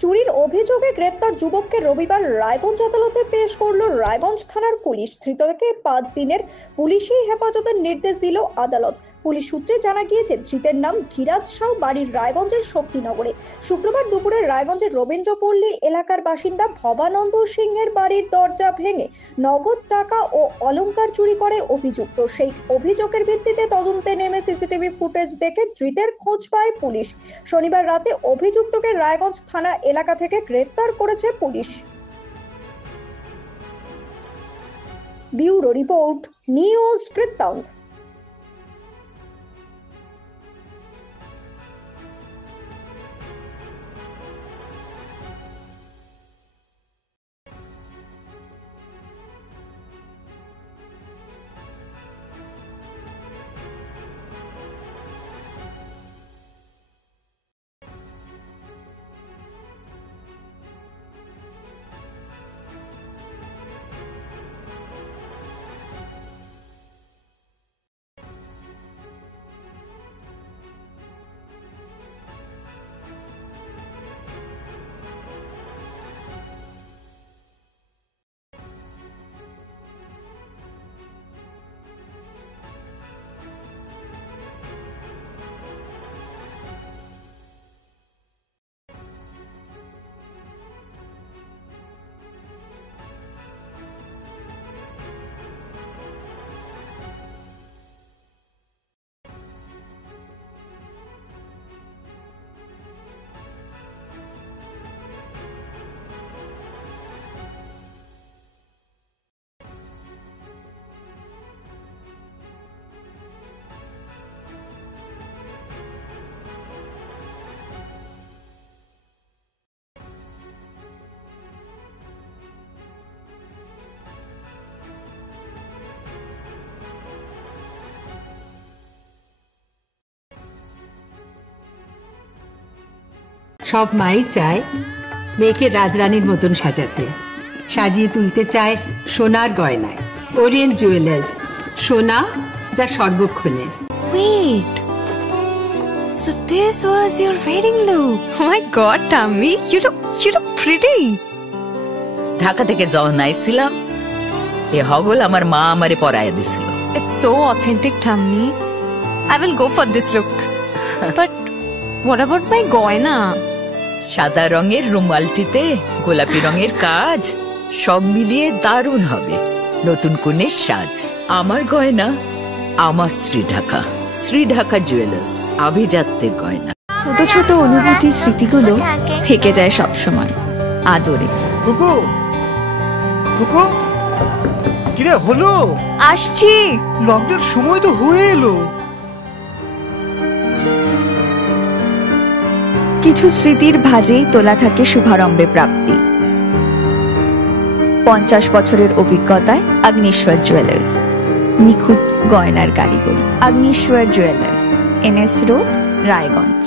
চুরির অভিযোগে গ্রেপ্তার যুবককে রবিবার রায়গঞ্জ আদালতে পেশ করলো রায়গঞ্জ থানার পুলিশ। ধৃতকে 5 দিনের পুলিশি হেফাজতের নির্দেশ দিল আদালত। পুলিশ সূত্রে জানা গিয়েছে, ধৃতের নাম ধীরাজ সাউ, বাড়ির রায়গঞ্জের শক্তিনগরে। শুক্রবার দুপুরে রায়গঞ্জের রবীন্দ্রপল্লী এলাকার বাসিন্দা ভবানন্দ সিংহের বাড়ির দরজা ভেঙে নগদ টাকা ও অলংকার চুরি করে অভিযুক্ত। সেই অভিযোগের ভিত্তিতে তদন্তে নেমে সিসিটিভি ফুটেজ দেখে ধৃতের খোঁজ পায় পুলিশ। শনিবার রাতে অভিযুক্তকে রায়গঞ্জ থানা এলাকা থেকে গ্রেফতার করেছে পুলিশ। ব্যুরো রিপোর্ট, নিউজ বৃত্তান্ত। সব মাই চায় মেয়েকে রাজরানীর মতন সাজাতে, সাজিয়ে তুলতে চায় সোনার গয়নায়। ওরিয়েন্ট জুয়েলার্স, সোনা যা সর্বক্ষণের। Wait, so this was your wedding look? Oh my God, Tammy, you look pretty. Dhaka থেকে যখন আইছিলাম, এ হগল আমার মা আমারে পরায় দিছিল। It's so authentic, Tammy. I will go for this look. But what about my goina? সাদা রঙের রুমালটিতে গোলাপি রঙের কাজ, সব মিলিয়ে দারুণ হবে নতুন কনের সাজ। আমার গয়না আমার শ্রীঢাকা জুয়েলার্স, আভিজাত্যের গয়না। ছোট ছোট অনুভূতি, স্মৃতিগুলো থেকে যায় সব সময় আদরে। কুকু কুকু, কিরে হলো? আসছি। লকডাউন সময় তো হয়ে এলো। কিছু স্মৃতির ভাজেই তোলা থাকে শুভারম্ভে প্রাপ্তি। 50 বছরের অভিজ্ঞতায় আগ্নেশ্বর জুয়েলার্স, নিখুঁত গয়নার কারিগরি। Agneshwar jewellers, NS road, Raiganj.